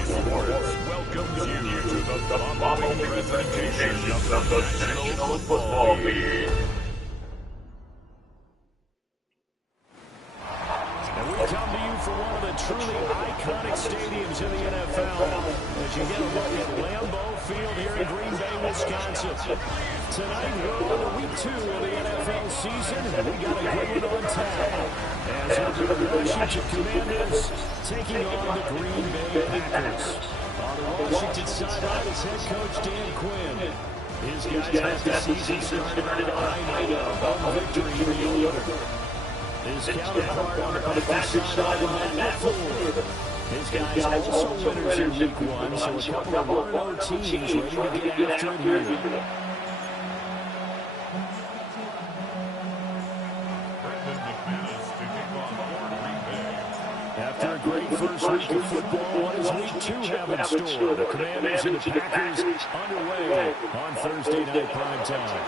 Sports welcomes you to the following presentation of the National Football League. And we come to you from one of the truly iconic stadiums in the NFL as you get a look at Lambeau Field here in Green Bay, Wisconsin. Tonight we're on week 2 of the NFL season, and we got a good one on tap. As the Washington Commanders taking on the Green Bay Packers. On the Washington sideline is head coach Dan Quinn. His guys have the season started on a victory in the opener. His counterpart on the offensive side, Matt LaFleur. His guys also winners in week 1, so a couple of 1-0 teams ready to get after it here. After a great first week of football, what does week 2 have in store? The Commanders and the Packers underway on Thursday night primetime.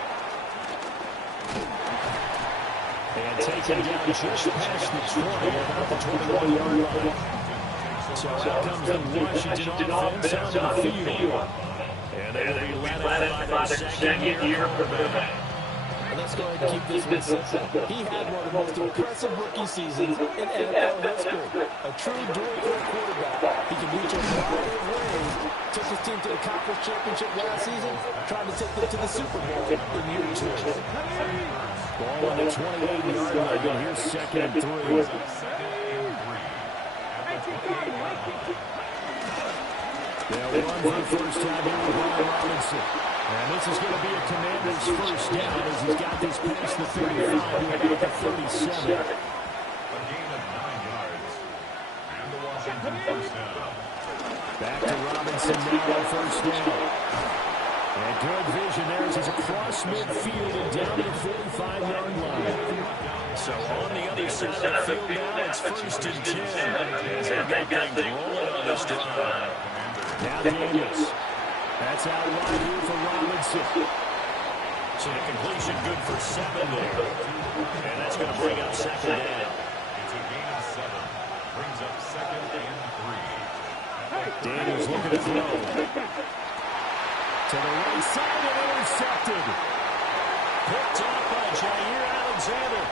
And taken down just past the 20, about the 21-yard line. So out comes the Washington offense on the field. And they will be led out by the second-year quarterback. Let's go ahead and keep this one simple. He had one of the most impressive rookie seasons in NFL history. A true dual-threat quarterback. He can reach a variety of ways. Took his team to the conference championship last season, trying to take them to the Super Bowl in year 2. Ball on the 28-yard line, and here's second and 3. They'll run for the first time here with Brian Robinson. And this is going to be a Commander's first down as he's got this past the 35 to about the 37. A gain of 9 yards. And the Washington first down. Back to Robinson now on first down. And good vision there as he's across midfield and down to the 45-yard line. So on the other side of the field now, it's first and 10. As they've got things rolling on this drive. Now Daniels. That's out wide here for Robinson. So the completion good for 7 there. And that's going to bring up second down. It's a gain of 7. Brings up second and 3. Daniels looking to throw. To the right side and intercepted. Picked off by Jair Alexander.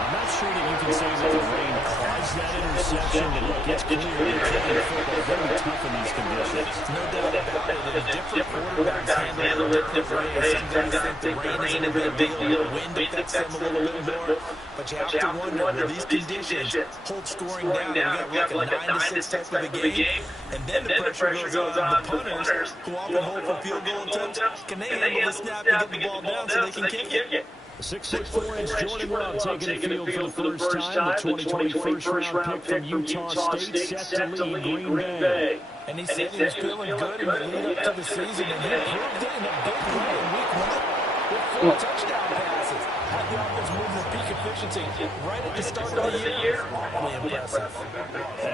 I'm not sure that you can say that the rain caused that interception, but look, it's clear that taking football very tough in these conditions. No doubt about it. The different quarterbacks handle it different ways. Some guys think the rain is a big deal. Wind affects them a little bit more. But you have to wonder, will these conditions hold scoring down? We got like a 9-6 type of a game. And then the pressure goes on the punters, who often hold for field goal attempts. Can they handle the snap and get the ball down so they can kick it? 6'4" Jordan Love taking the field for the first time. The 2020 first-round pick from Utah State set to lead Green Bay. And he said he was feeling good in the lead up to the season, and he proved it in a big way in week 1 with 4 touchdown passes. Had the offense moving at peak efficiency right at the start of the year. Awfully impressive.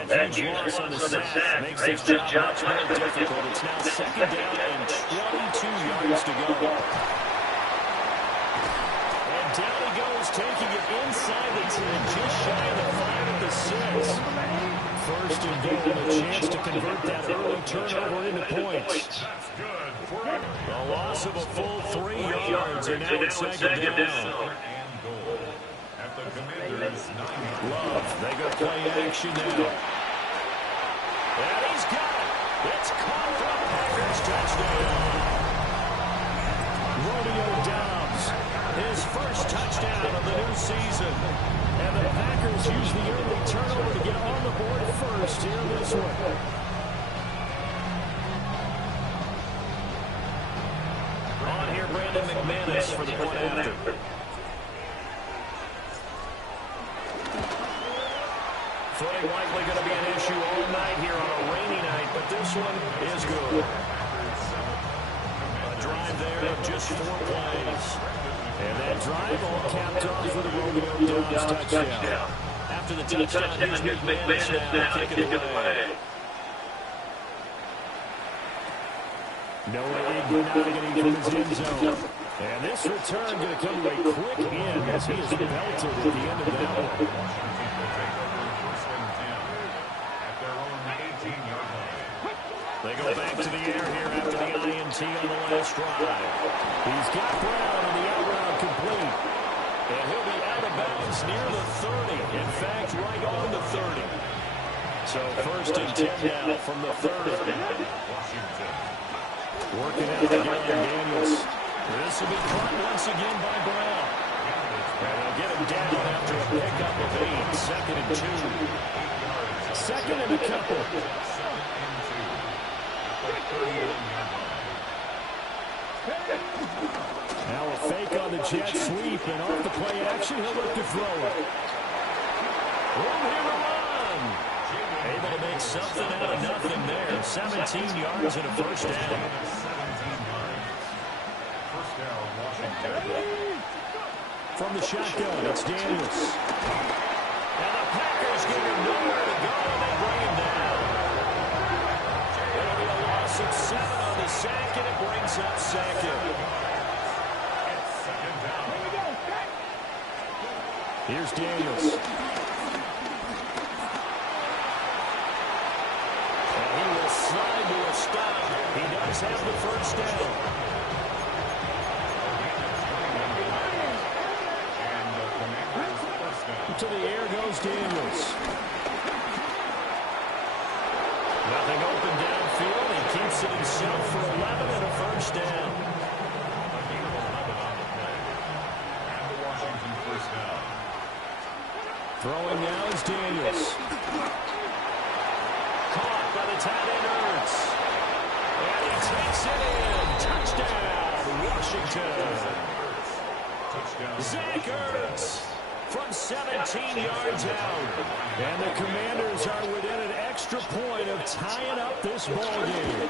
That huge loss on the sack makes this job much more difficult. It's now second down and 22 yards to go. Down he goes, taking it inside the 10, just shy of the 5 at the 6. First and goal, a chance to convert that early turnover into points. The loss of a full 3 yards, and now it's second down. Love, they go play action now. And he's got it. It's caught for a Packers touchdown. Romeo Doubs. His first touchdown of the new season. And the Packers use the early turnover to get on the board first here this one. On here, Brandon McManus for the point after. Footing likely going to be an issue all night here on a rainy night, but this one is good. A drive there of just 4 plays. And that drive all capped off with a Romeo Doubs touchdown. After the touchdown, here's McManus now kicking it away. Noah Igbinoghene from his end zone. And this return going to come to a quick end as he is belted at the end of that one. They go back to the air here after the INT on the last drive. He's got Brown on the out route complete. And he'll be out of bounds near the 30. In fact, right on the 30. So first and 10 now from the 30. Working out the guy Daniels. This will be caught once again by Brown. And they'll get him down after a pickup of 8. Second and 2. Second and a couple. Now a fake on the jet sweep, and off the play action, he'll look to throw it. Room here to run. Able to make something out of nothing there. 17 yards and a first down. From the shotgun, it's Daniels. And the Packers give him nowhere to go, and they bring him down. It'll be a loss of 7 on the sack, and it brings up second. Here's Daniels. And he will slide to a stop. He does have the first down. To the air goes Daniels. Nothing open downfield. He keeps it himself for 11 and a first down. Throwing now is Daniels. Caught by the tight end Ertz. And he takes it in. Touchdown, Washington. Zach Ertz from 17 yards out. And the Commanders are within an extra point of tying up this ball game.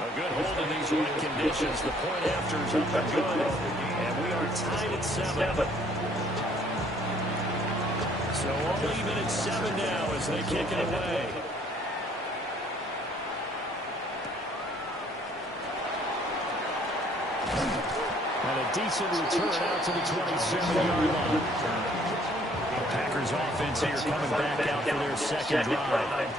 A good hold in these wet conditions. The point after is up and good. And we are tied at 7. So all even at 7 now as they kick it away. And a decent return out to the 27-yard line. The Packers offense here coming back out for their second drive.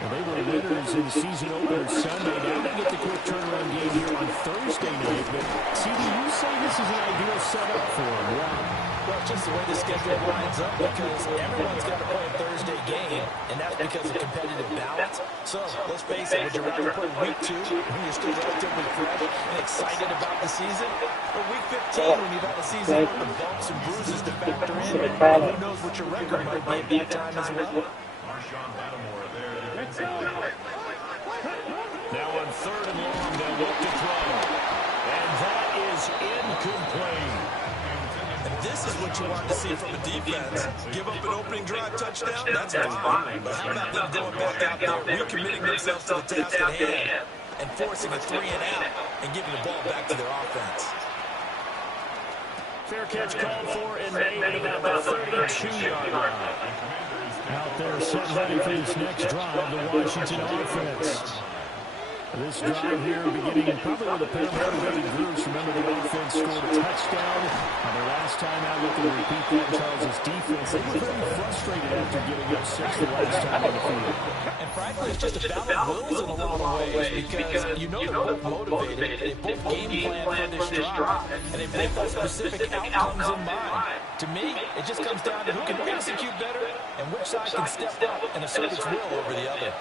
Well, they were winners in the season opener Sunday. Now they get the quick turnaround game here on Thursday night. But, CD, you say this is an ideal setup for them. Why? Well, just the way the schedule lines up, because everyone's got to play a Thursday game, and that's because of competitive balance. So, let's face it, would you rather play week 2 when you're still relatively fresh and excited about the season, or week 15 when you've had a season worth of bumps and bruises to factor in, and who knows what your record might be at that time as well? Now on 3rd and long, they'll look to throw. And that is incomplete. And this is what you want to see from a defense. Give up an opening drive touchdown, that's fine. But how about them going back out there, recommitting themselves to the task at hand, and forcing a 3 and out, and giving the ball back to their offense. Fair catch called for and made at about the 32-yard line. Out there set ready for this next drive, the Washington offense. This drive here beginning probably with a pair of motivated groups. Remember, the offense scored a touchdown on their last time out. Looking to repeat that. Charles' defense, they were very frustrated after giving up 6 the last time on the field. And frankly, it's just a battle of wills in a lot of ways, because you know they're both motivated. They both game plan for this drive, and they both have specific outcomes in mind. To me, it just comes down to who can execute better and which side can step up and assert its will over the other.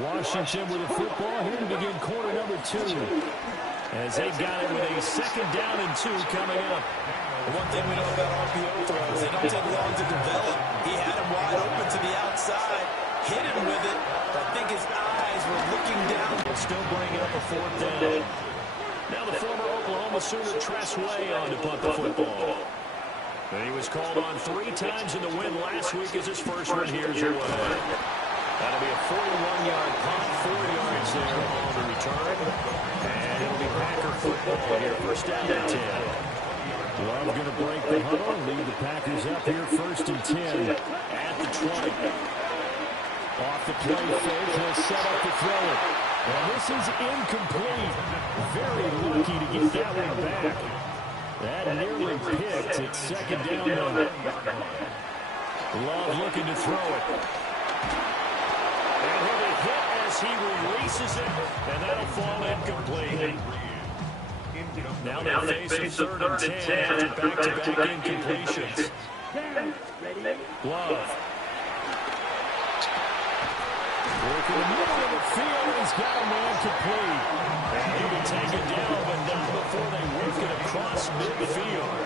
Washington with a football here to begin quarter number 2. As they've got it with a 2nd down and 2 coming up. One thing we know about RPO throws, they don't take long to develop. He had him wide open to the outside, hit him with it, but I think his eyes were looking down. Still bringing up a 4th down. Now the former Oklahoma Sooner Tress Way on to punt the football. And he was called on 3 times in the win last week as his first one here's away. That'll be a 41-yard punt, 4 yards there on the return. And it'll be Packer football here, first down and 10. Love going to break the huddle, lead the Packers up here, 1st and 10 at the 20. Off the play fake, he'll set up to throw it. And this is incomplete. Very lucky to get that one back. That nearly picked. It's second down now. Love looking to throw it. And he'll be hit as he releases it, and that'll fall incomplete. Now they face a 3rd and 10 after back-to-back incompletions. Love. Working the middle of the field, he's got a man complete. And he'll be taken down, but not before they work it across midfield.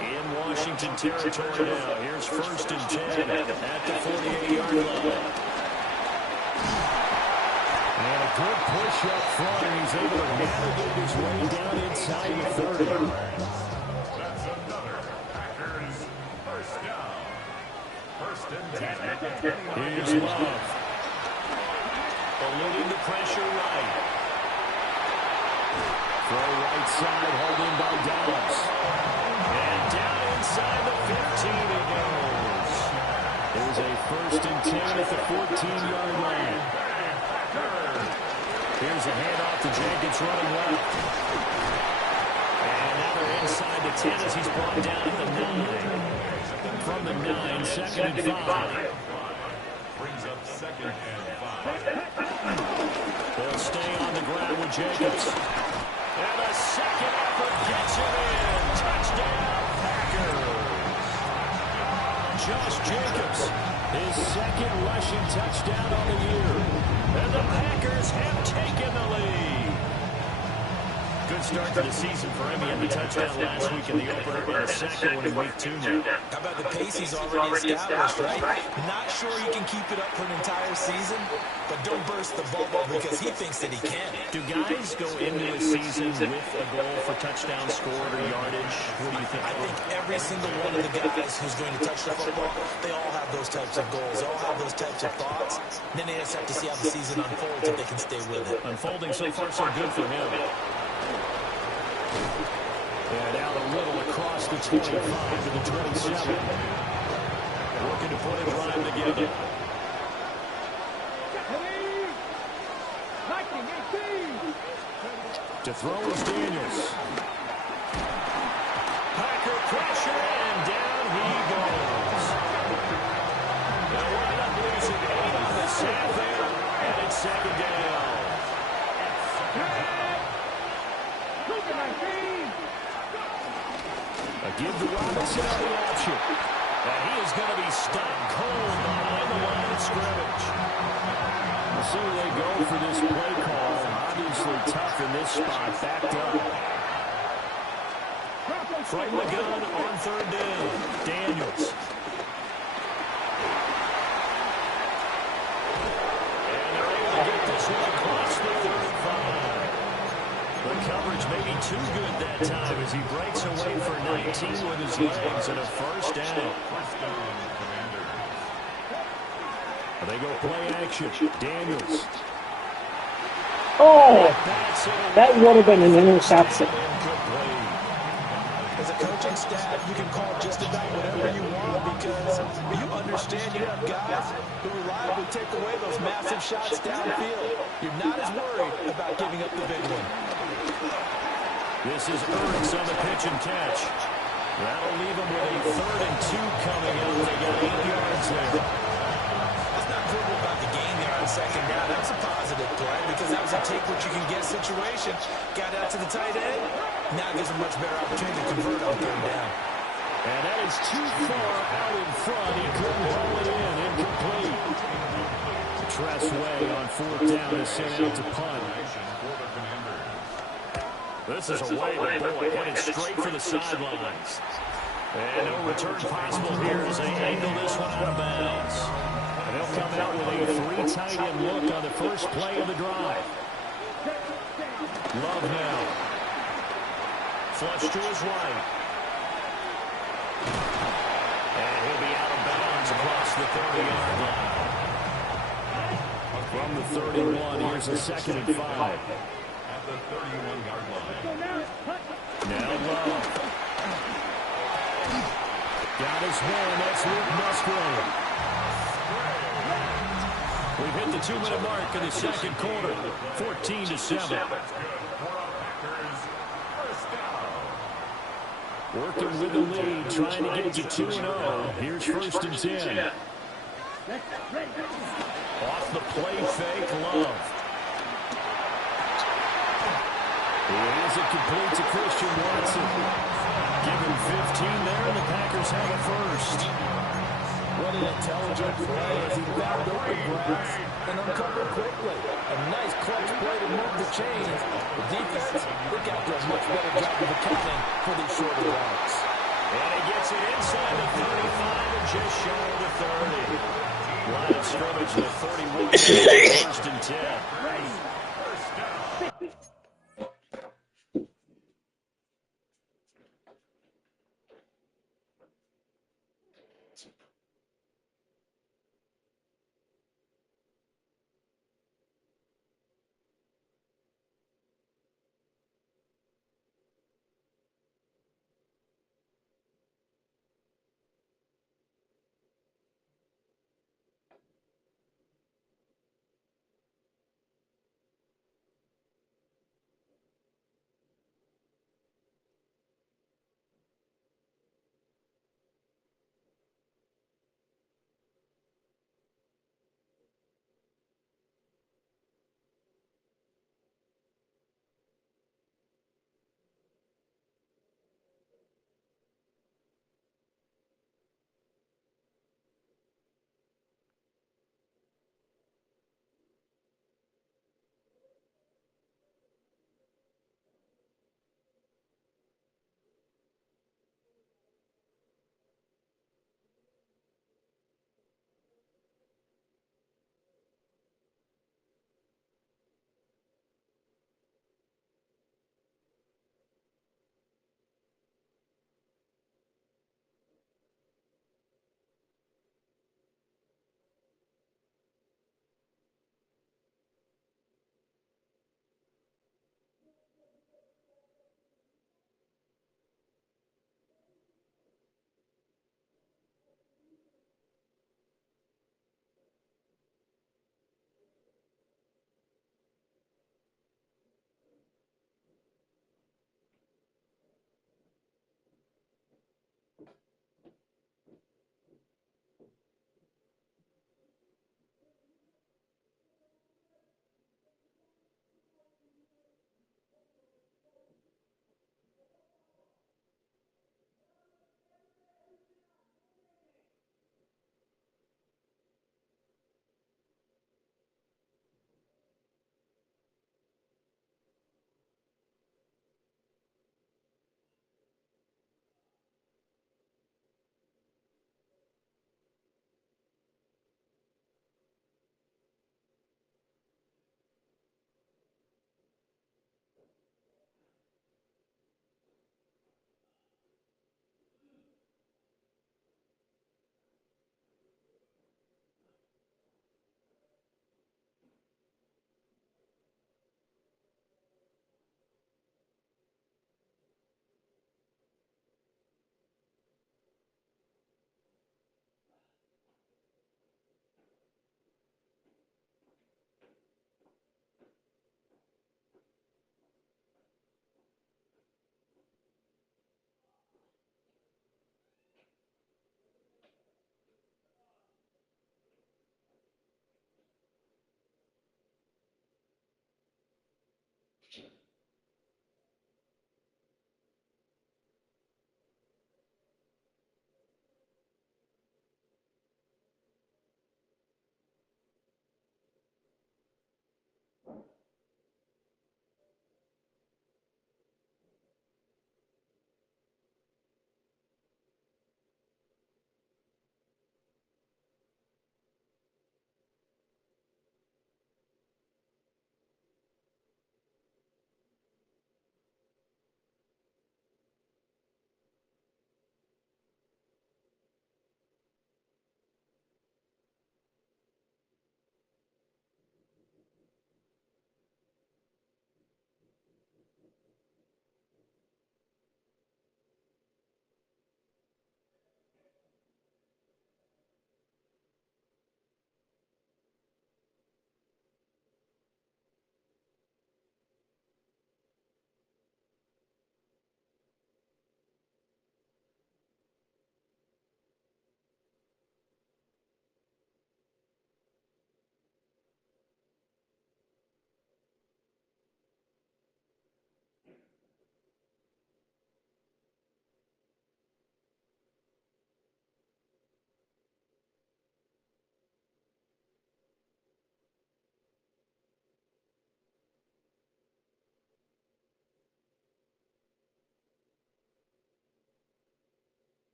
In Washington territory now. Here's 1st and 10 at the 48-yard line. And a good push up front, and he's able to navigate his way down inside the 30. That's another Packers first down. 1st and 10. Here's Love. Eluding the pressure right. Throw right side, held in by Dallas. And down inside the 15 he goes. There's a 1st and 10 at the 14-yard line. Here's a handoff to Jenkins running left. And now they're inside the 10 as he's brought down at the 9. From the 9, 2nd and 5. Brings up 2nd and 5. They'll stay on the ground with Jacobs. And a second effort gets it in. Touchdown, Packers. Josh Jacobs, his 2nd rushing touchdown on the year. And the Packers have taken the lead. Good start to the season for him. He had the touchdown last week in the opener and a second one in week 2 now. How about the pace he's already established, right? Not sure he can keep it up for an entire season, but don't burst the bubble because he thinks that he can. Do guys go into a season with a goal for touchdown scored or yardage? What do you think? I think every single one of the guys who's going to touch the football, they all have those types of goals. They all have those types of thoughts. Then they just have to see how the season unfolds if they can stay with it. Unfolding so far so good for him. And out a little across the 25 to the 27. Looking to put it right together. To throw is Daniels. Packer pressure, and down he goes. They'll wind up losing 8 on the snap there, and it's 2nd down. Give the Robinson the option. And he is going to be stuck cold behind the line of scrimmage. We'll see where they go for this play call. Obviously tough in this spot. Backed up. From the gun on 3rd down. Daniels. And they're able to get this one across the 35. The coverage may be too good that time as he breaks away for 19 with his legs and a 1st down. They go play action. Daniels. Oh, that would have been an interception. As a coaching staff, you can call just about whatever you want because you understand you have guys who reliably take away those massive shots downfield. You're not as worried about giving up the big one. This is Ertz on the pitch and catch. That'll leave him with a 3rd and 2 coming up. They got 8 yards there. That's not verbal about the game there on 2nd down. That's a positive play because that was a take-what-you-can-get situation. Got out to the tight end. Now gives him much better opportunity to convert on 3rd down. And that is too far out in front. He couldn't haul it in. Incomplete. Tressway on 4th down is sent out to punt. This is a way to boy headed straight for the sidelines. And no return possible here as they angle this one out of bounds. And they'll come out with a 3 tight end look on the first play of the drive. Love now. Flush to his right. And he'll be out of bounds across the 30-yard line. From the 31, here's a 2nd and 5. At the 31-yard line. Now Love. Got his one. That's Luke Musgrave. We've hit the 2-minute mark in the second quarter. 14-7. Working with the lead, trying to get to 2-0. Here's 1st and 10. Off the play fake, Love. He has it complete to Christian Watson. Give him 15 there, and the Packers have it first. What an intelligent play as he grabbed open grass and uncovered quickly. A nice clutch play to move the chains. The defense, they got to do a much better job of accounting for these shorter routes. And he gets it inside the 35 and just shy of the 30. Line of scrimmage, the 41, 1st and 10.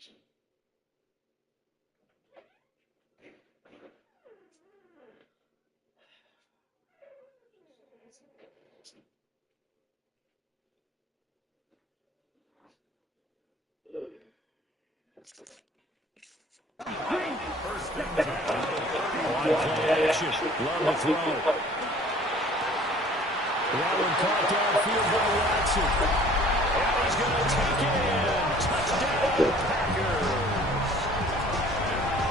Play action. Love the throw. That one caught downfield by Watson. And he's going to take it in. Touchdown, Packers.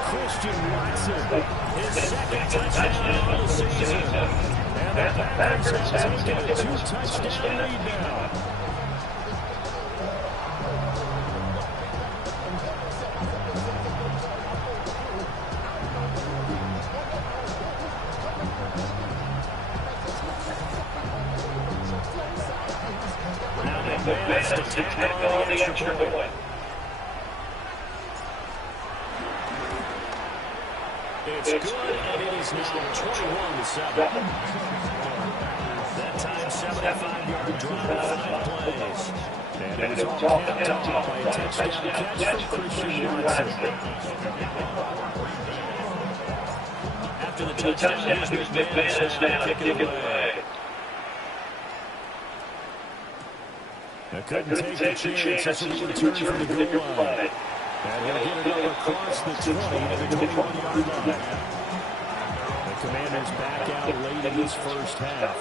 Christian Watson, his second touchdown of the season. And the Packers have taken a 2-touchdown lead now. To tackle on the extra point. It's good, and it is now 21-7. That time, 75-yard drive, 5 plays. And it was all capped off by a touchdown catch from Christian Watson. After the touchdown, here's McMahon now to kick it away. I couldn't take the chance. This will be returned from the goal line. And he'll get it over across the 20 to the 21-yard line. The Commanders back out late in this first half.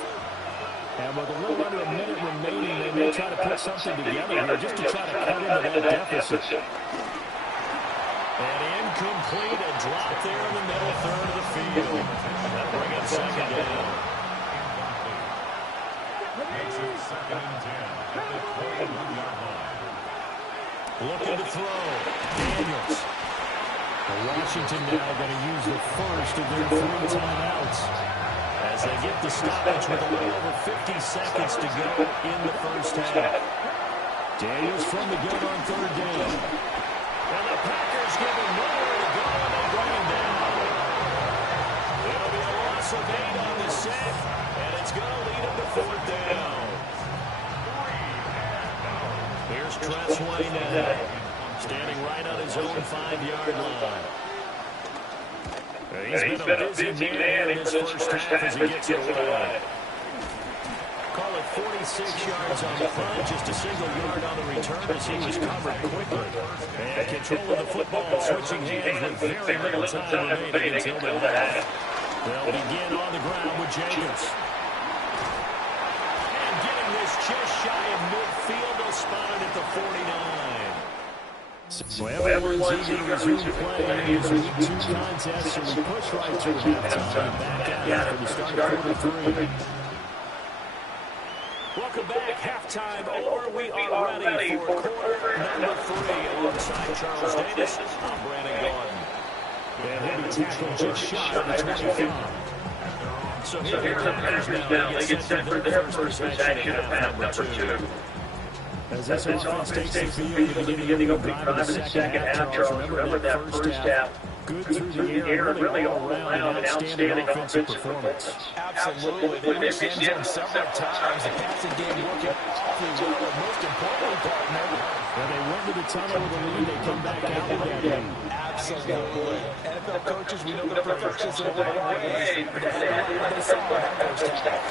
And with a little under a minute remaining, they may try to put something together here just to try to cut into that deficit. And incomplete, a drop there in the middle third of the field. That'll bring up second down. Second and 10 at the 21-yard line. Looking to throw. Daniels. Washington now going to use the first of their 3 timeouts as they get the stoppage with a little over 50 seconds to go in the first half. Daniels from the gun on third down. And the Packers give him nowhere to go, and they bring him down. It'll be a loss of 8 on the set, and it's going to lead him to fourth down. Here's Tressway now, standing right on his own 5-yard line. He's been a busy man in this first half as he gets it away. Call it 46 yards on the punt, just a single yard on the return as he was covered quickly. And control of the football, switching hands with very little time remaining until the half. They'll begin on the ground with Jacobs. And getting this just shy of midfield, they'll spot it at the 49. So everyone's eager to resume play in this Week 2 contest, so we push right to halftime. Back out for the start of quarter 3. Welcome back. Halftime over. We are ready for quarter number 3 alongside Charles Davis. I'm Brandon Gordon. And he'll be tackled just shy of the 25. So here are the Packers now. They get set for their first possession of half number 2. As this offense takes the field at the beginning of the drive in the second half, Charles, remember that first half, good through the air, really all around, an outstanding offensive performance. Absolutely. They missed the end zone several times. The passing game working awfully well, but most importantly, partner, when they went to the tunnel with a lead, they come back out with that lead. Absolutely. NFL coaches, we know the perfections of the way, but they like what they saw in that first half.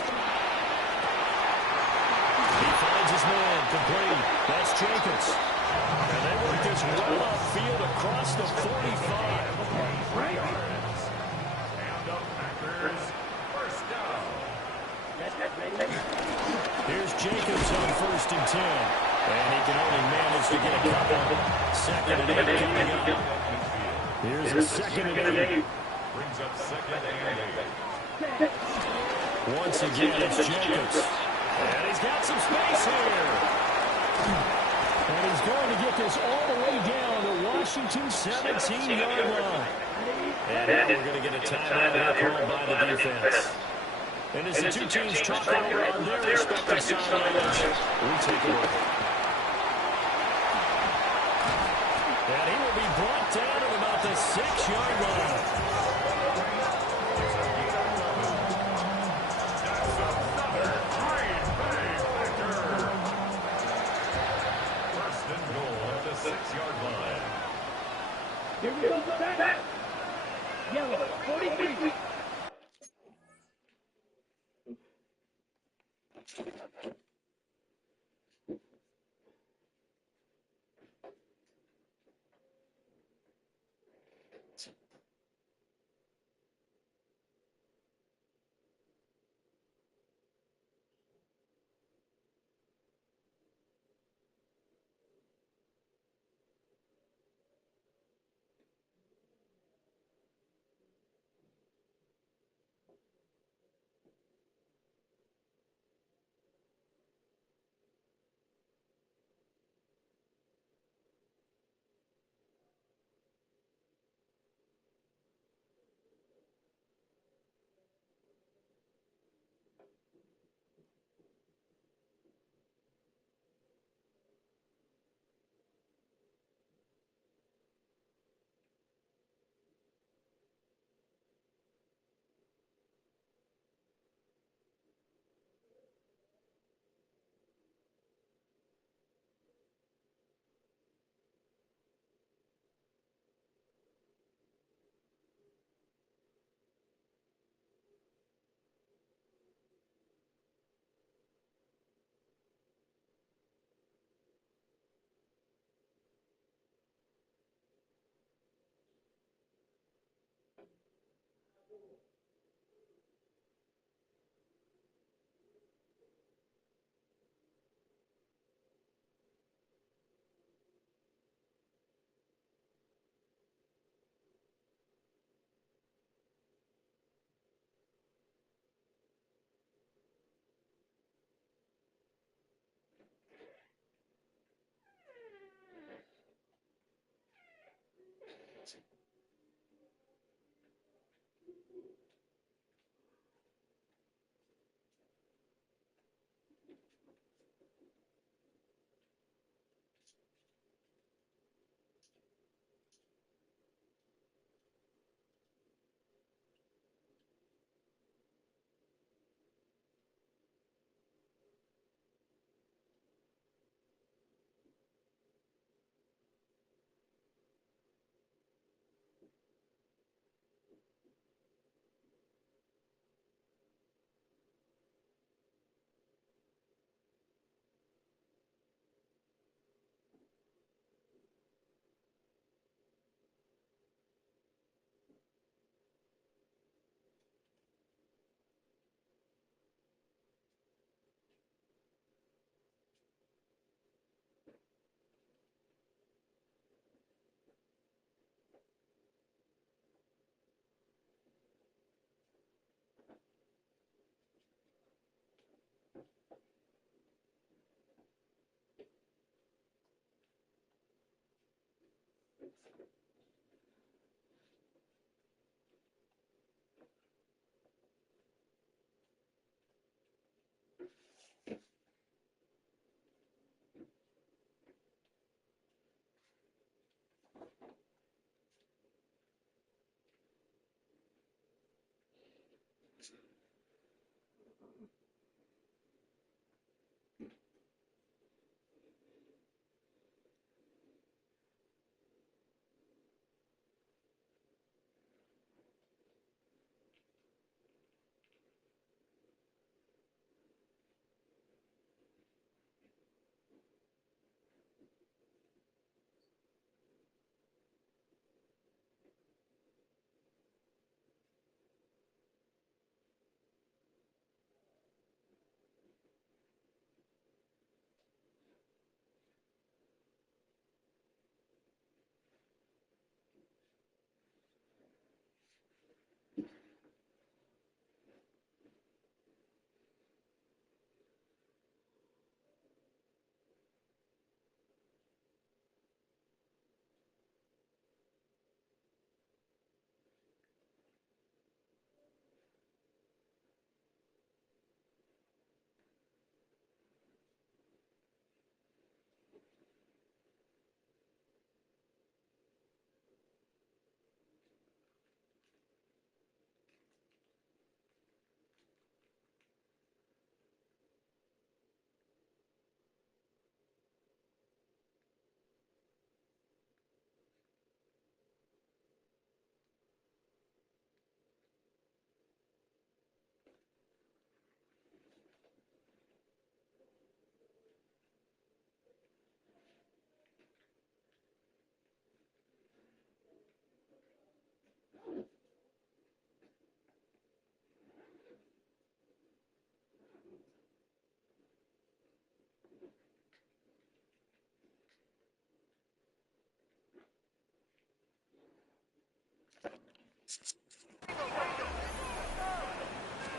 His man complete. That's Jacobs. And they work this well upfield across the 45. And the Packers first down. Here's Jacobs on 1st and 10. And he can only manage to get a couple. 2nd and 8 coming up. Here's a 2nd and 8. Brings up 2nd and 8. Once again, it's Jacobs. And he's got some space here. And he's going to get this all the way down to Washington's 17-yard line. And now we're going to get a timeout called by the defense. And as the two teams talk over on their respective sidelines, we take a look. And he will be brought down at about the 6-yard line. Yellow, 43.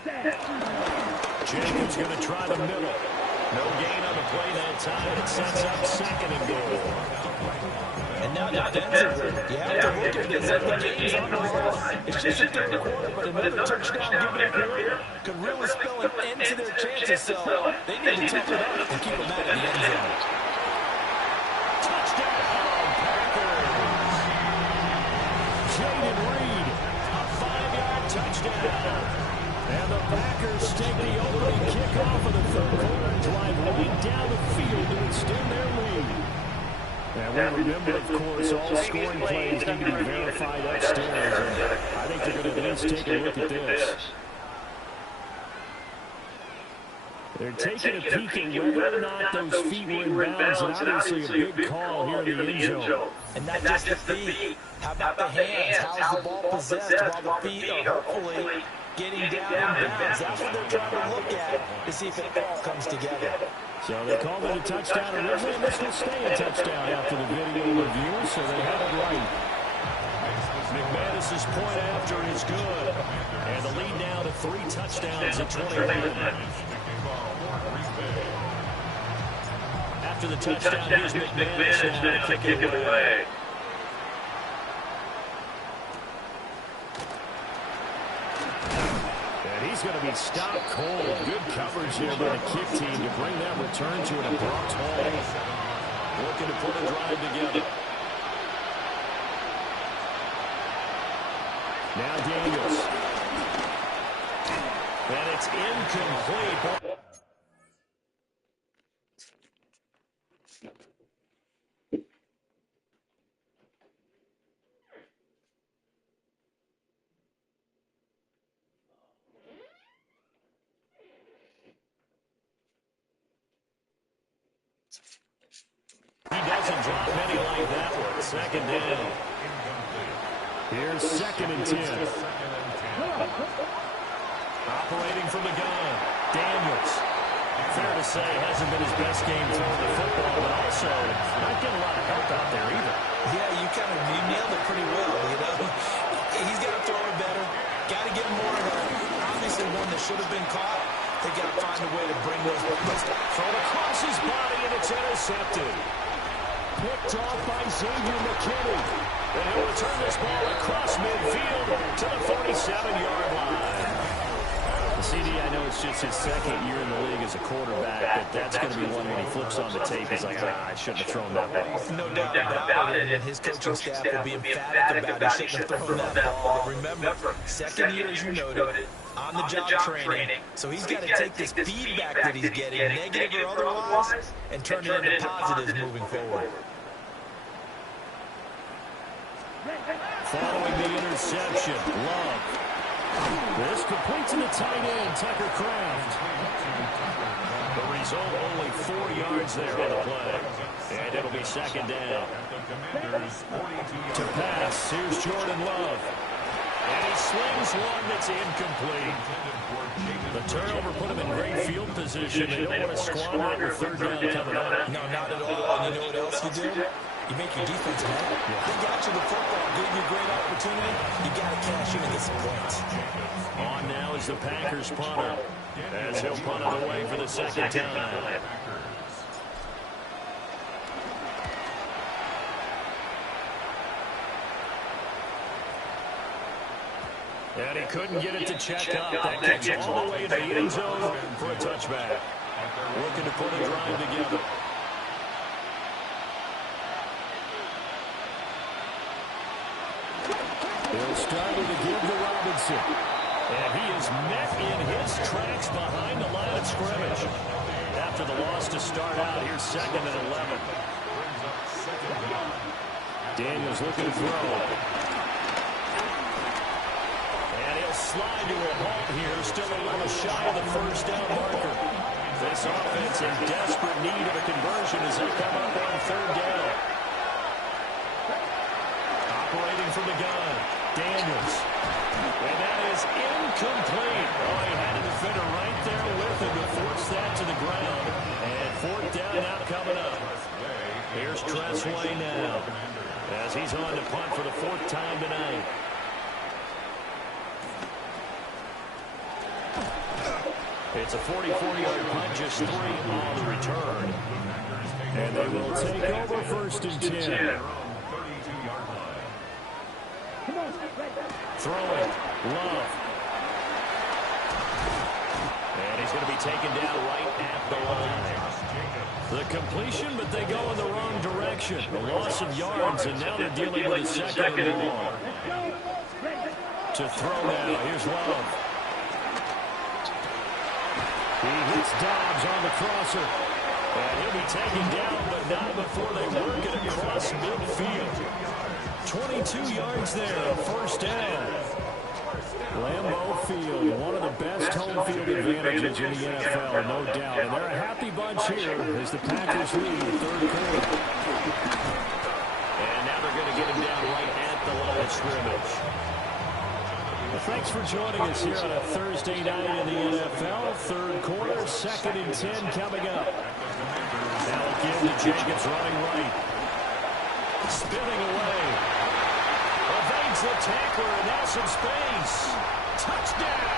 Jacobs going to try the middle. No gain on the play that time. It sets up second and goal. And now defensively, you have to look at this. The game's on the line. It's just a third quarter, but another touchdown given up here could really spell an end to their chances. So they need to toughen it up and keep them out of the end zone. Touchdown, Packers. Jaden Reed, a 5-yard touchdown. And the Packers take the opening kickoff of the third quarter and drive right down the field to extend their lead. And we remember, of course, all scoring plays need to be verified upstairs. And I think they're going to at least take a look at this. They're taking a peek at whether or not those feet were in bounds, and obviously a big call here in the end zone. And not just the feet. How about the hands? How's the ball possessed while the feet are hopefully getting down in bounds? That's what they're trying to look at to see if it all comes together. So they called it a touchdown originally, and this will stay a touchdown after the video review, so they have it right. McManus's point after is good. And the lead now to 3 touchdowns at 21. After the touchdown, here's McManus now to kick it away. He's going to be stopped cold. Good coverage here by the kick team to bring that return to an abrupt halt. Looking to put a drive together. Now Daniels. And it's incomplete. He doesn't drop many like that one. Second down. Here's second and 10. Operating from the gun. Daniels. Fair to say, hasn't been his best game throwing the football, but also not getting a lot of help out there either. Yeah, you nailed it pretty well, you know. He's got to throw it better. Got to get more of it. Obviously one that should have been caught. They got to find a way to bring those thrown across his body, and it's intercepted. Picked off by Xavier McKinney. And he'll return this ball across midfield to the 47-yard line. CD, I know it's just his second year in the league as a quarterback, but that's going to be one when he flips on the tape. He's like, I shouldn't have thrown that ball. No doubt about it. And his coaching staff will be emphatic about he shouldn't have thrown that ball. But remember, second year, as you noted, on-the-job training. So he's got to take this feedback that he's getting, negative or otherwise, and turn it into positives moving forward. Following the interception, Love. This complete to the tight end, Tucker Kraft. The result, only 4 yards there on the play. And it'll be second down. To pass, here's Jordan Love. And he slings one that's incomplete. The turnover put him in great field position. They don't want to squander it with third down coming up. No, not at all. And you know what else you do? You make your defense mad. They got you the football, gave you a great opportunity. You got to cash in and get some points. On now is the Packers punter, as he'll punt it away for the second time. And he couldn't get it to check up. That gets all the way to the end zone for a touchback. Looking to put a drive together. He'll start with a give to Robinson. And he is met in his tracks behind the line of scrimmage. After the loss to start out, here's second and 11. Daniels looking to throw. And he'll slide to a halt here, still a little shy of the first down marker. This offense in desperate need of a conversion as they come up on third down. Operating from the gun, Daniels. And that is incomplete. Oh, he had a defender right there with him to force that to the ground. And fourth down now coming up. Here's Tressway now, as he's on to punt for the 4th time tonight. It's a 44-yard punt, just 3 on the return. And they will take over first and 10. Throwing, Love. And he's going to be taken down right at the line. The completion, but they go in the wrong direction. A loss of yards, and now they're dealing with a second and long. To throw now, here's Love. He hits Dobbs on the crosser. And he'll be taken down, but not before they work it across midfield. 22 yards there, first down. Lambeau Field, one of the best home field advantages in the NFL, no doubt. And they're a happy bunch here as the Packers lead the third quarter. And now they're going to get him down right at the line of scrimmage. Well, thanks for joining us here on a Thursday night in the NFL. Third quarter, 2nd and 10 coming up. Now again to Jacobs running right. Spinning away. Evades the tackler, and now some space. Touchdown!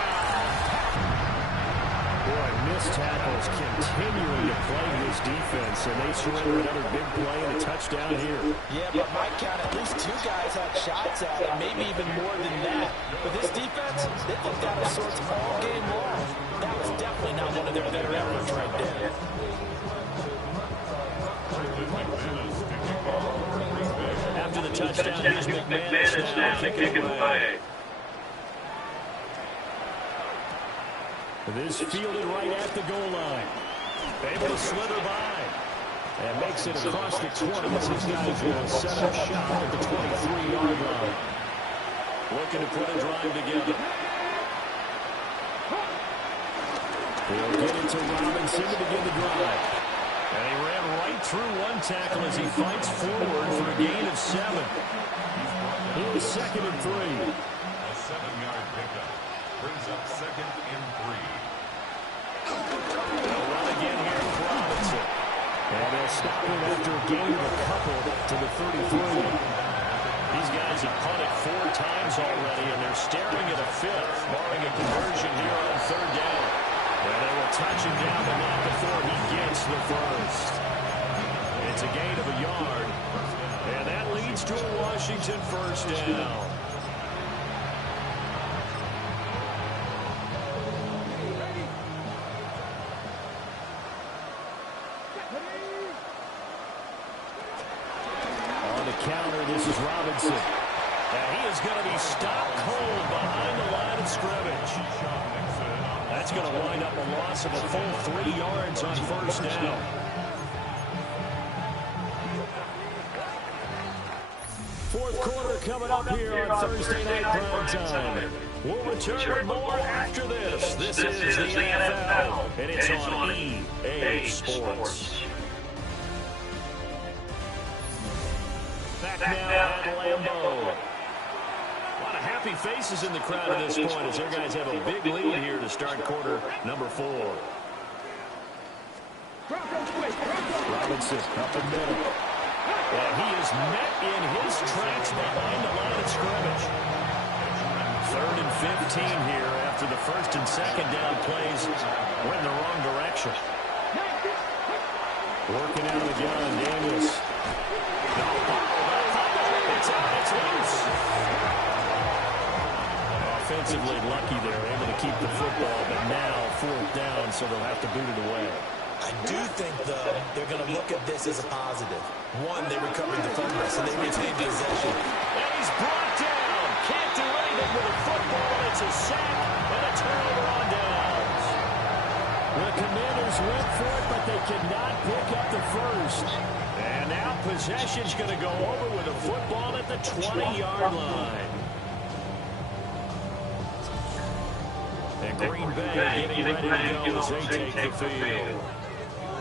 Boy, missed tackles continuing to plague this defense, and they surrender another big play and a touchdown here. Yeah, but my count, at least 2 guys had shots at it, maybe even more than that. But this defense, they looked out of sorts all game long. That was definitely not one of their better efforts right there. After the touchdown, here's McManus now kicking away. This fielded right at the goal line. Able to slither by. And makes it across the 20 as these guys will set up shop at the 23-yard line. Looking to put a drive together. They'll get it to Robinson to begin the drive. And he ran right through one tackle as he fights forward for a gain of 7. Here's 2nd and 3. A 7-yard pickup brings up 2nd and 3. They'll run again here with Robinson. And they'll stop him after a gain of a couple to the 33. These guys have punted 4 times already, and they're staring at a 5th, barring a conversion here on 3rd down. And they will touch him down, but not before he gets the first. It's a gain of a yard, and that leads to a Washington first down. On the counter, this is Robinson. And he is going to be stopped cold behind the line of scrimmage. That's going to wind up a loss of a full 3 yards on first down. Fourth quarter coming up here on Thursday Night Prime Time. We'll return with more after this. This is the NFL, and it's on EA Sports. Back now at Lambeau. A lot of happy faces in the crowd at this point as their guys have a big lead here to start quarter number 4. Robinson up the middle. And he is met in his tracks behind the line of scrimmage. 3rd and 15 here after the 1st and 2nd down plays went in the wrong direction. Working out again, Daniels. It's out, it's loose. Offensively lucky there, able to keep the football, but now 4th down, so they'll have to boot it away. I do think, though, they're going to look at this as a positive. One, they recovered the fumble, so they retained possession. And he's brought down. Can't do anything with the football. It's a sack and a turnover on downs. The Commanders went for it, but they could not pick up the first. And now possession's going to go over with a football at the 20-yard line. And Green Bay getting ready to go as they take the field.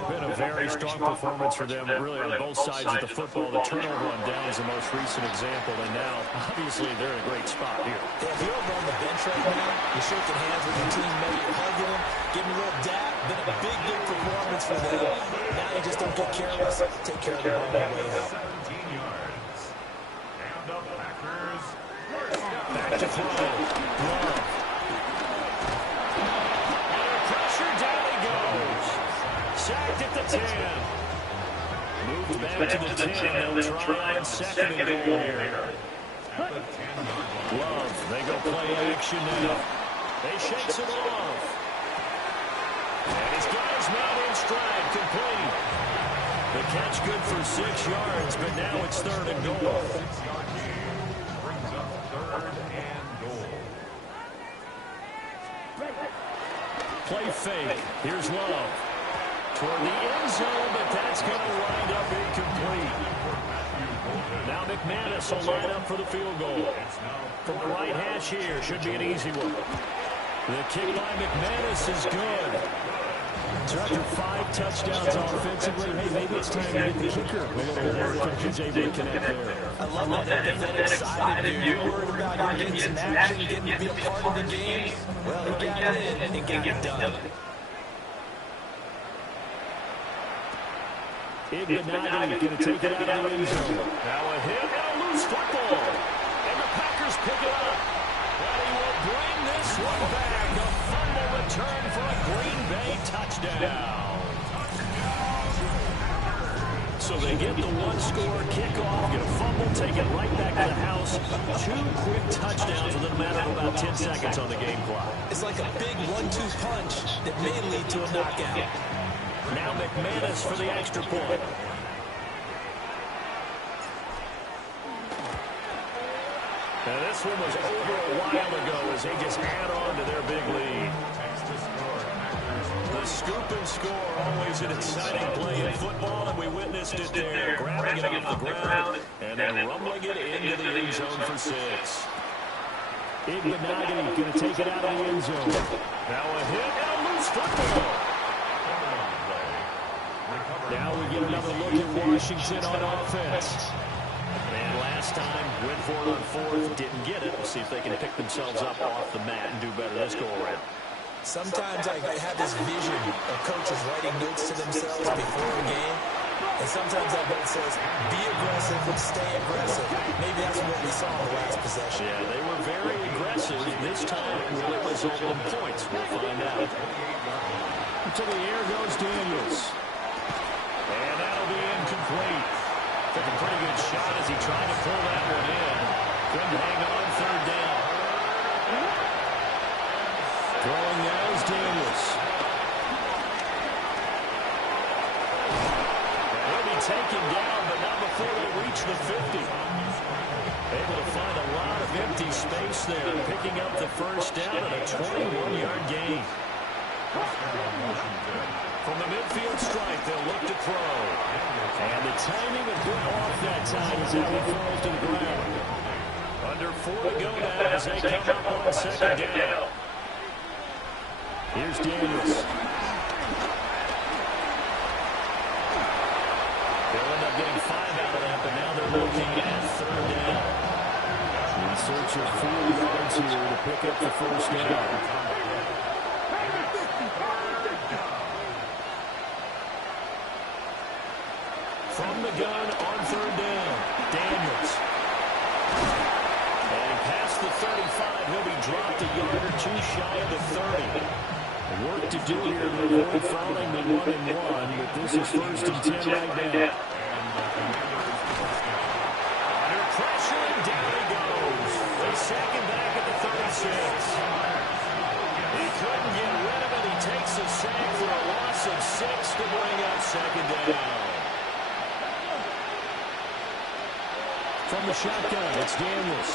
Been a very strong performance for them, really on both sides of the football. The turnover on down is the most recent example, and now, obviously, they're in a great spot here. Yeah, if you're over on the bench right now, you're shaking hands with your team, maybe you're hugging them, giving a little dap. Been a big performance for them. Now you just don't get careless. Take care of the ball on the way out. 17 yards. And the Packers. Back to throw. Love. Under pressure. 10. Moved back to the 10. They'll try on second and goal here. Love, they go play action now. They shakes it off. And he's got his man in stride, complete. The catch good for 6 yards, but now it's third and goal. 6-yard gain brings up third and goal. Play fake. Here's Love. Toward the end zone, but that's going to wind up incomplete. Now McManus will line up for the field goal. From the right hash here, should be an easy one. The kick by McManus is good. So after 5 touchdowns offensively, hey, maybe it's time to get the kicker a little more if he's able to connect there. I love that. Get excited, dude. You're worried about getting some action, getting to be a part of the game. Well, he got in and got it done. Iguodala going to take it out of the end zone. Now a hit and a loose football. And the Packers pick it up. But he will bring this one back. A fumble return for a Green Bay touchdown. So they get the one-score kickoff, get a fumble, take it right back to the house. 2 quick touchdowns within a matter of about 10 seconds on the game clock. It's like a big 1-2 punch that may lead to a knockout. Now McManus for the extra point. Now this one was over a while ago as they just add on to their big lead. The scoop and score, always an exciting play in football, and we witnessed it there. Grabbing it off the ground and then rumbling it into the end zone for 6. Iguodala going to take it out of the end zone. Now a hit and a loose football. Now we get another look at Washington on offense. And last time, went for it on 4th, didn't get it. We'll see if they can pick themselves up off the mat and do better this go-around. Sometimes I have this vision of coaches writing notes to themselves before a game. And sometimes that note says, be aggressive and stay aggressive. Maybe that's what we saw in the last possession. Yeah, they were very aggressive. This time, will it result in points? We'll find out. To the air goes Daniels. And that'll be incomplete. Took a pretty good shot as he tried to pull that one in. Couldn't hang on 3rd down. Throwing now is Daniels. And he'll be taken down, but not before they reach the 50. Able to find a lot of empty space there, picking up the first down and a 21-yard gain. From the midfield stripe, they'll look to throw. And the timing a bit off that time as that one falls to the ground. Under 4 to go now as they come up on 2nd down. Here's Daniels. They'll end up getting 5 out of that, but now they're looking at 3rd down. In search of 4 yards here to pick up the first down. From the gun on 3rd down, Daniels. And past the 35, he'll be dropped a yard or 2 shy of the 30. Work to do here to avoid fouling the 1-and-1, but this is 1st and 10 right now. Under pressure, and down he goes. They sack him back at the 36. He couldn't get rid of it. He takes a sack for a loss of 6 to bring up 2nd down. From the shotgun, it's Daniels.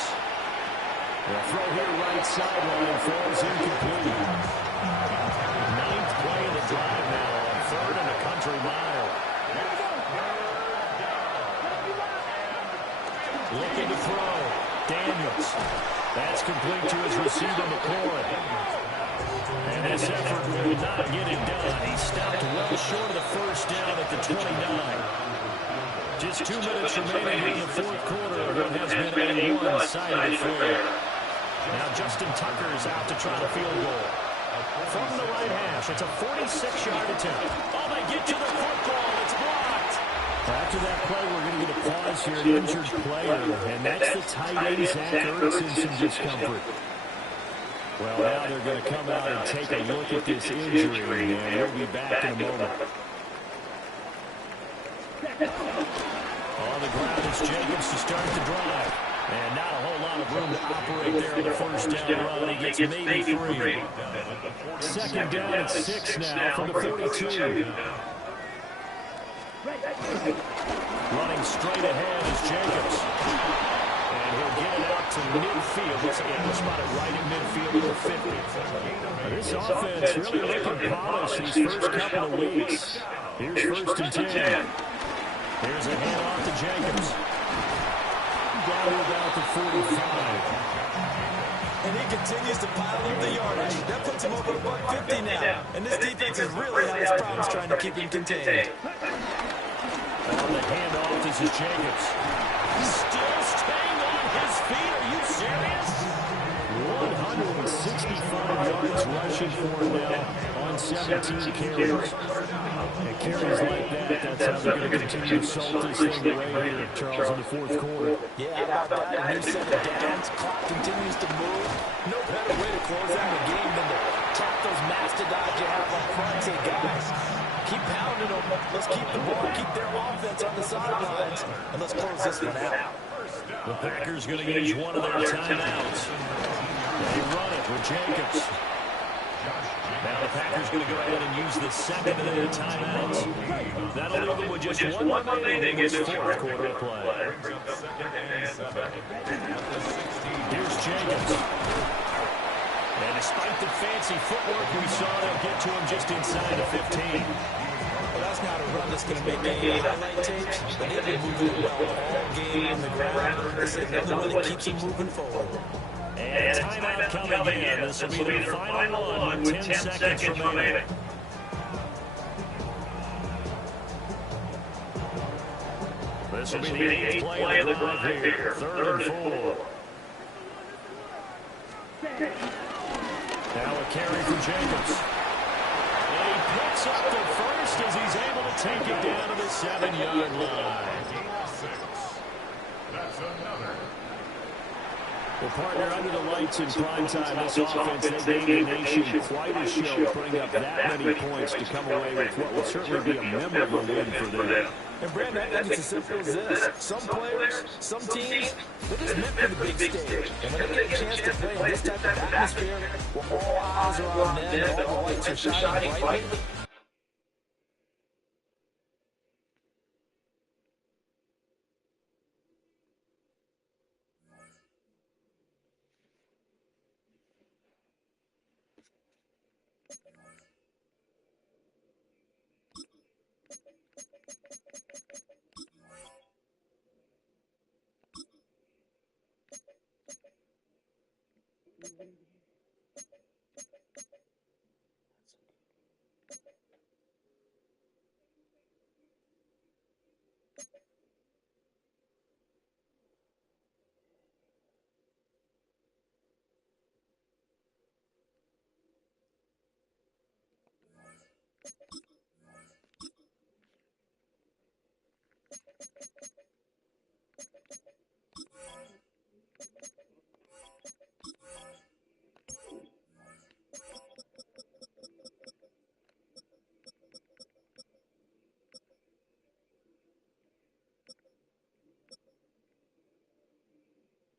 The throw here right sideline falls incomplete. 9th play of the drive now on 3rd and a country mile. Looking to throw. Daniels. That's complete to his receiver, McCoy. And this effort will not get it done. He stopped well short of the first down at the 29. Just 2 minutes remaining in the 4th quarter of what has been a one-sided affair. Now Justin Tucker is out to try the field goal. From the right hash, it's a 46-yard attempt. Oh, they get to the football. It's blocked. After that play, we're going to get a pause here, an injured player, and that's the tight end, Zach Ertz, in some discomfort. Well, now they're going to come out and take a look at this injury, and we'll be back in a moment. On the ground is Jacobs to start the drive. And not a whole lot of room to operate there on the first down run. He gets maybe 3. Second down and 6 now from the 42. Running straight ahead is Jacobs. And he'll get it out to midfield. Looks like he'll spot it right at midfield at the 50. This offense really looking polished these first couple of weeks. Here's first and 10. Here's a handoff to Jacobs. Down to about the 45. And he continues to pile up the yardage. That puts him over $150 now. And this defense is really having his problems trying to keep him contained. On the handoff, this is Jacobs. Still staying on his feet. Are you serious? 165 yards rushing for him now on 17 carries. And carries like that, that's how they're going to continue to salt this thing away here, Charles, in the fourth quarter. Yeah, how about that? A new set of downs. Clock continues to move. No better way to close out the game than to tap those mastodons you have up front. Say, guys, keep pounding them. Let's keep the ball, keep their offense on the sidelines, and let's close this one out. The Packers going to use one of their timeouts. They run it with Jacobs. Now the Packers going to go ahead and use the second of their timeouts. That'll leave them with just one remaining in this fourth quarter of play. Here's Jacobs. And despite the fancy footwork we saw, they'll get to him just inside the 15. Well, that's not a run that's going to make any highlight tapes, but they've been moving it well all game on the ground. This is another one that keeps them moving forward. And timeout coming in. This will be the final one with 10 seconds remaining. This will be the eighth play of the drive here. Third and 4. Now a carry from Jacobs. And he picks up the first as he's able to take it down to the 7-yard line. That's another. Well, partner, under the lights in prime time, this offense, they gave the nation quite a show, putting up that many points to come away with what will certainly be a memorable win for them. And Brandon, I think it's as simple as this. Some players, some teams, they're just meant for the big stage. And when they get a chance to play in this type of atmosphere, where all eyes are on them, all the lights are shining brightly,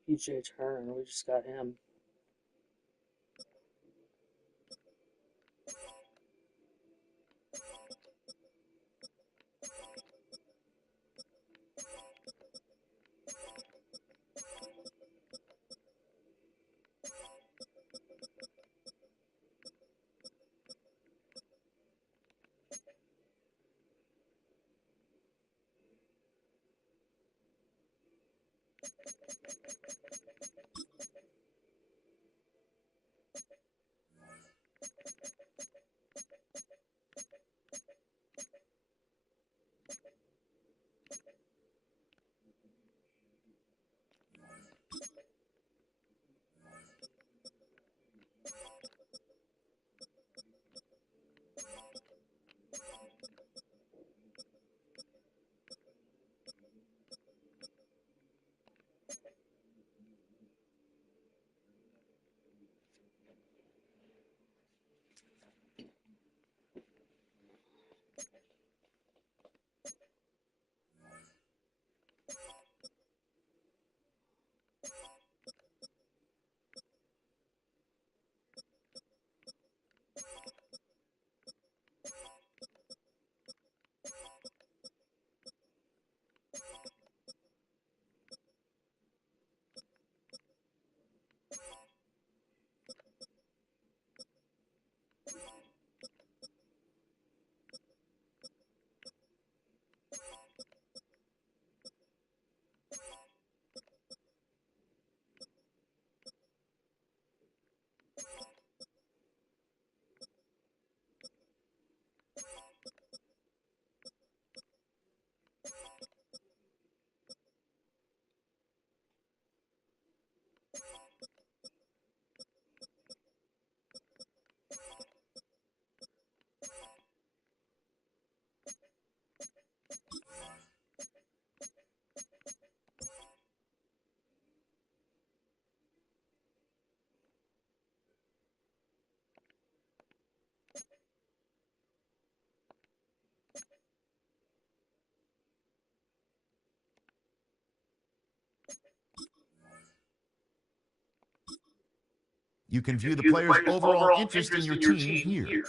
PJ Turner, we just got him. You can view the players' overall interest in your team here.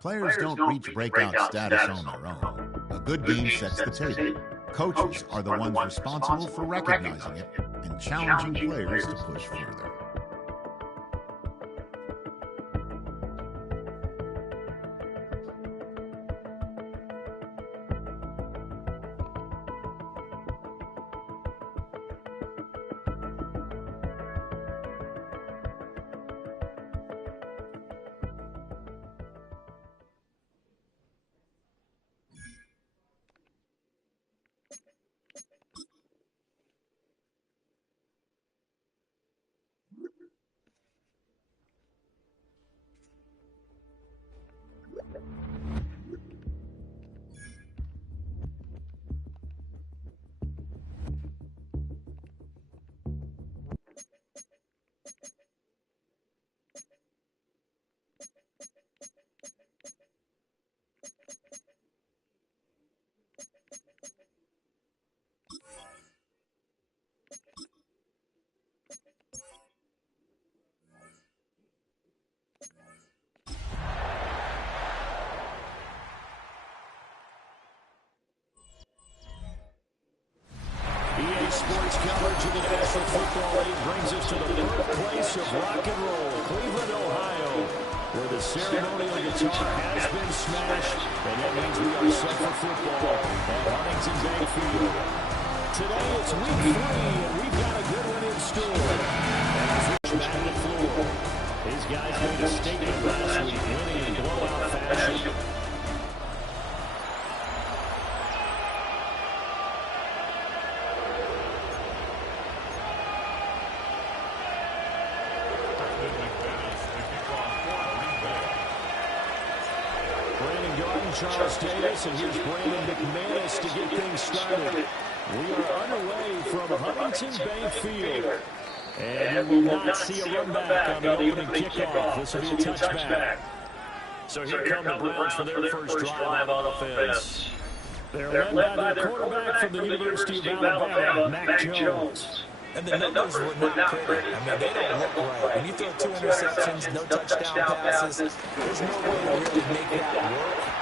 Players don't reach breakout status on their own. A good game sets the table. Coaches are the ones responsible for recognizing it and challenging players to push further. Sports coverage of the National Football League brings us to the birthplace of rock and roll, Cleveland, Ohio, where the ceremonial guitar has been smashed, and that means we are set for football at Huntington Bank Field. Today it's week 3, and we've got a good one in store. As Rich Madden the floor, his guys made a statement last week, winning in blowout fashion. Charles Davis, and here's Brandon McManus to get things started. We are underway from Huntington Bank Field. And you will not see a run back on the opening kickoff. This will be a touchback. So here come the Browns for their first drive on offense. They're led by their quarterback from the University of Alabama, Mac Jones. And the numbers were not pretty. I mean, they don't look right. When you throw 2 interceptions, no touchdown passes, there's no way to really make that work.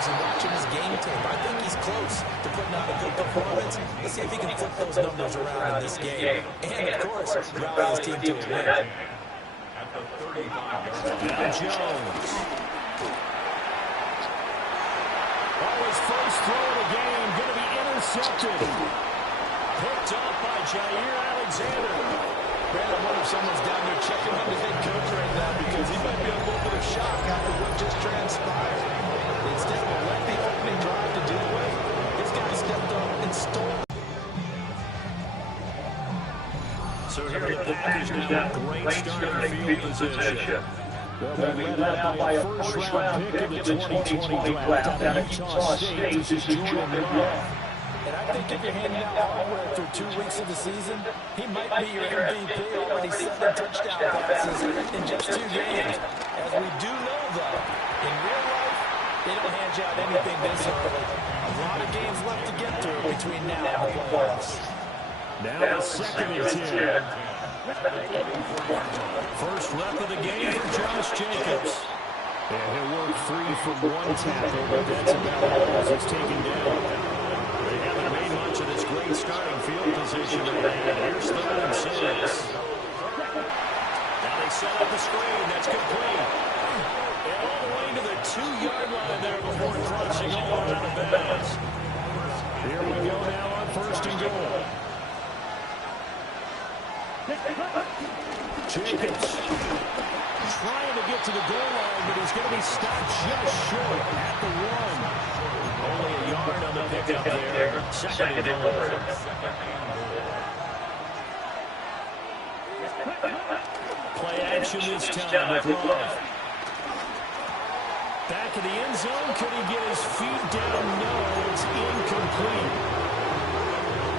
And watching his game tape, I think he's close to putting out a good performance. Let's see if he can flip those numbers around in this game. And, of course, rally his team to a win. Now Jones. His first throw of the game going to be intercepted. Picked up by Jair Alexander. Man, I wonder if someone's down there checking on the head coach right now because he might be a little bit of shock after what just transpired. Instead of a lengthy opening drive to do away, this guy stepped up and stole. So here the Packers now great starting field position. They'll be led out by a first-round pick in the 2020 draft out of Utah State. This is Jordan Love. And I think if you're handing out hardware through 2 weeks of the season, he might be your MVP, already 7 touchdown passes in just 2 games. As we do know, though, in real life, they don't hand you out anything this early. A lot of games left to get through between now and the playoffs. Now it's 2nd and 10. First rep of the game for Josh Jacobs. And he'll work free from 1 tackle, but that's about all as it's taken down. They haven't made much of this great starting field position. Here's 3rd and 6. Now they set up the screen. That's complete. And all the way to the 2-yard line there before crossing all out of bounds. Here we go now on 1st and goal. Jacobs trying to get to the goal line, but he's going to be stopped just short at the 1. Only a yard on the pickup there. Second and goal. Play action this time with Love. Back in the end zone. Could he get his feet down? No, it's incomplete.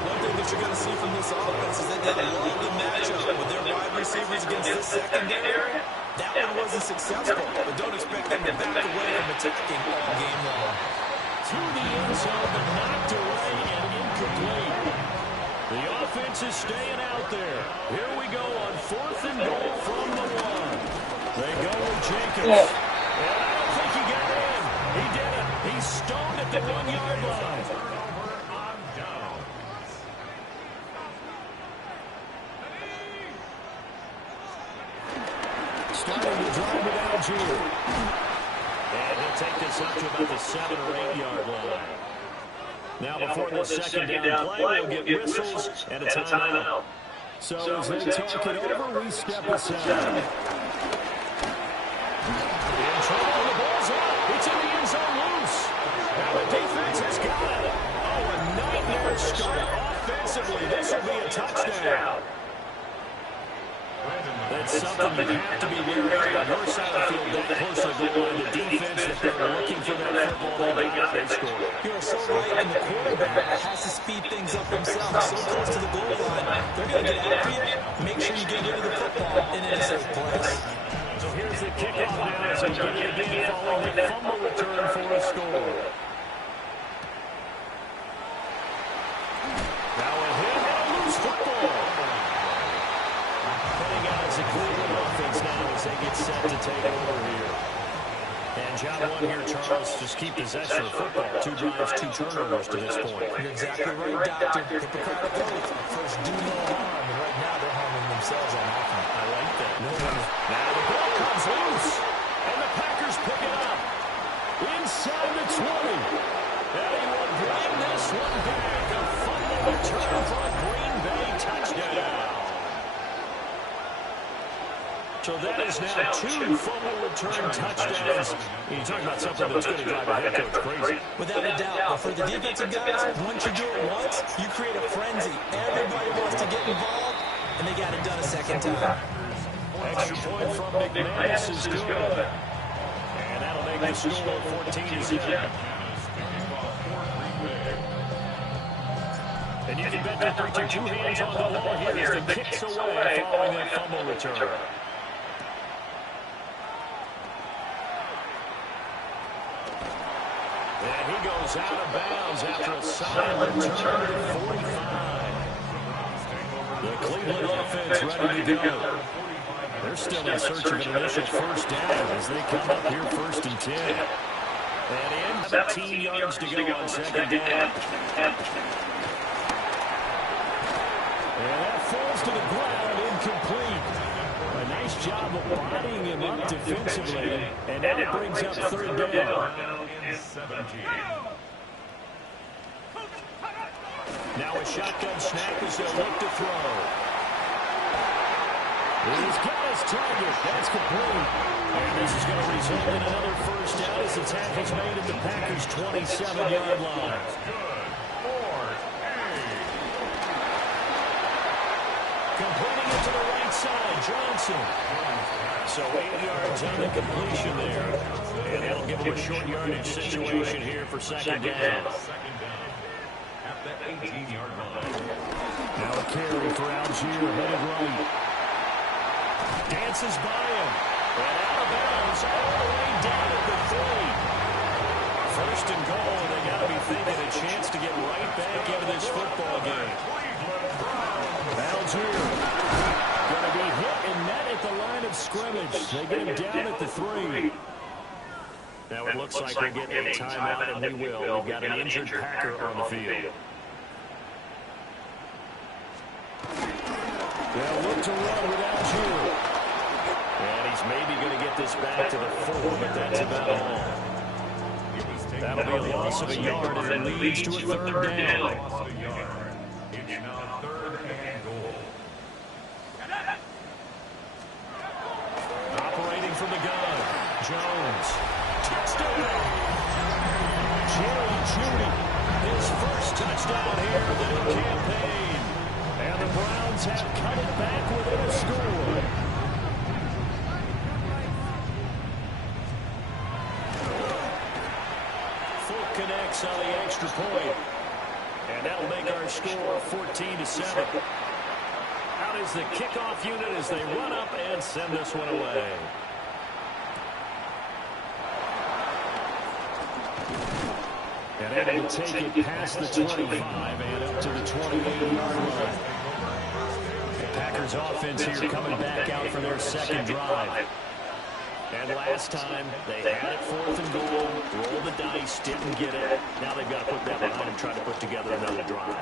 One thing that you're going to see from this offense is that they love the matchup with their wide receivers against this secondary. That one wasn't successful, but don't expect them to back away from attacking all game long. To the end zone, but knocked away and incomplete. The offense is staying out there. Here we go on 4th and goal from the 1. They go with Jacobs. And I don't think he got in. He did it. He's stoned at the 1-yard line. Starting to drive it out here. And he'll take this up to about the 7 or 8-yard line. Now before the second down play, we'll get whistles and a timeout. So as they talk it over, we step aside. In trouble, the ball's up. It's in the end zone loose. Now the defense has got it. Oh, a nightmare start offensively. This will be a touchdown. That's something you have to be wary of. Your side of the field that close to the goal line. The defense, if they're looking for that football, they got it. Score. You're so right, and the quarterback has to speed things up himself. So close to the goal line, they're going to get after you. Make sure you get rid of the football and in a safe place. So here's the kickoff now as they get it again following the fumble return for a score. Now a hit and a loose football. Heading out as a Cleveland offense now as they get set to take over here. And job 1 here, Charles, just keep possession of football. 2 drives, 2 turnovers to this point. You're exactly right, Doctor. Hippocratic oath. First, do no harm, and right now they're harming themselves on offense. I like that. Now the ball comes loose, and the Packers pick it up. Inside the 20. And he will bring this one back. A fumble return for a Green Bay touchdown. So that is now 2 fumble return touchdowns. You talk about something that's going to drive a head coach crazy. Without a doubt. But for the defensive guys, once you do it once, you create a frenzy. Everybody wants to get involved, and they got it done a second time. Extra point from McManus is good. And that'll make the score 14-7. And you can bet that they're 2 hands on the ball here as the kicks away following that fumble return. And he goes out of bounds after a solid return at 45. The Cleveland offense ready to go. They're still in search of an initial first down as they come up here 1st and 10. And in 17 yards to go on second down. And that falls to the ground, incomplete. A nice job of bodying him up defensively. And now it brings up 3rd down. Now a shotgun snap as they'll look to throw. He's got his target. That's complete. And this is going to result in another first down as the tackle's made at the Packers' 27-yard line. Completing it to the right side, Johnson. So 8 yards on the completion there. And that'll give him a short yardage situation here for second down. At the 18-yard line. Now a carry for Algier, headed right. Dances by him. And out of bounds all the way down at the 3. First and goal, and they got to be thinking a chance to get right back into this football game. Algier going to be hit and met at the line of scrimmage. They get him down at the 3. Now it looks like we'll get a timeout, and we will. We've got an injured Packer on the field. They'll look to run with Algier. And he's maybe going to get this back to the 4, but that's about all. That'll be a loss of a yard, and it leads to a 3rd down. It's now 3rd and goal. Jones. Touchdown! Jerry Jeudy, his first touchdown here of the new campaign. And the Browns have cut it back within a score. Folk connects on the extra point. And that'll make our score 14-7. Out is the kickoff unit as they run up and send this one away. And able to take it past the 25 and up to the 28-yard line. The Packers offense here coming back out for their second drive. And last time, they had it 4th and goal, rolled the dice, didn't get it. Now they've got to put that behind and try to put together another drive.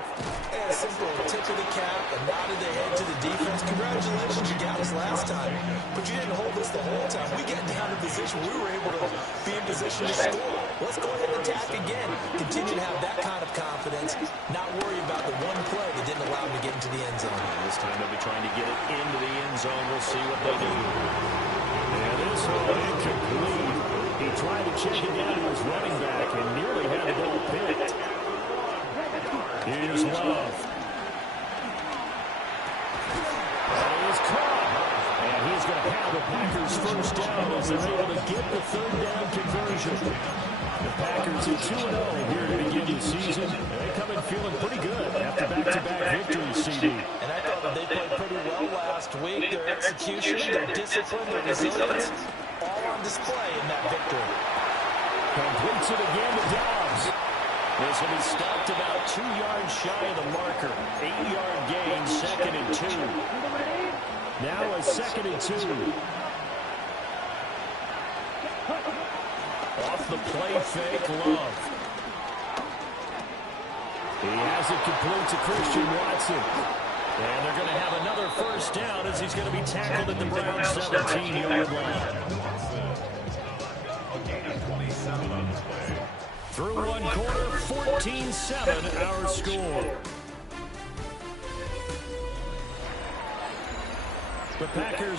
And a simple tip of the cap, a nod of the head to the defense. Congratulations, you got us last time. But you didn't hold us the whole time. We get down to position. We were able to be in position to score. Let's go ahead and attack again. Continue to have that kind of confidence. Not worry about the one play that didn't allow them to get into the end zone. This time they'll be trying to get it into the end zone. We'll see what they do. And this one incomplete. He tried to check it down to his running back and nearly had the ball picked. Here's Love. And he is caught. And he's going to have the Packers first down as they're able to get the third down conversion. The Packers are 2-0 here to begin the season. And they come in feeling pretty good after back-to-back victories, CD. And I thought that they played pretty well last week. Their execution, their discipline, their resilience, all on display in that victory. Completes it again to Dobbs. This will be stopped about 2 yards shy of the marker. 8-yard gain, 2nd and 2. Now a 2nd and 2. Off the play fake, Love. He has it complete to Christian Watson. And they're going to have another first down as he's going to be tackled at the Browns' 17-yard line. Through one quarter, 14-7 our score. The Packers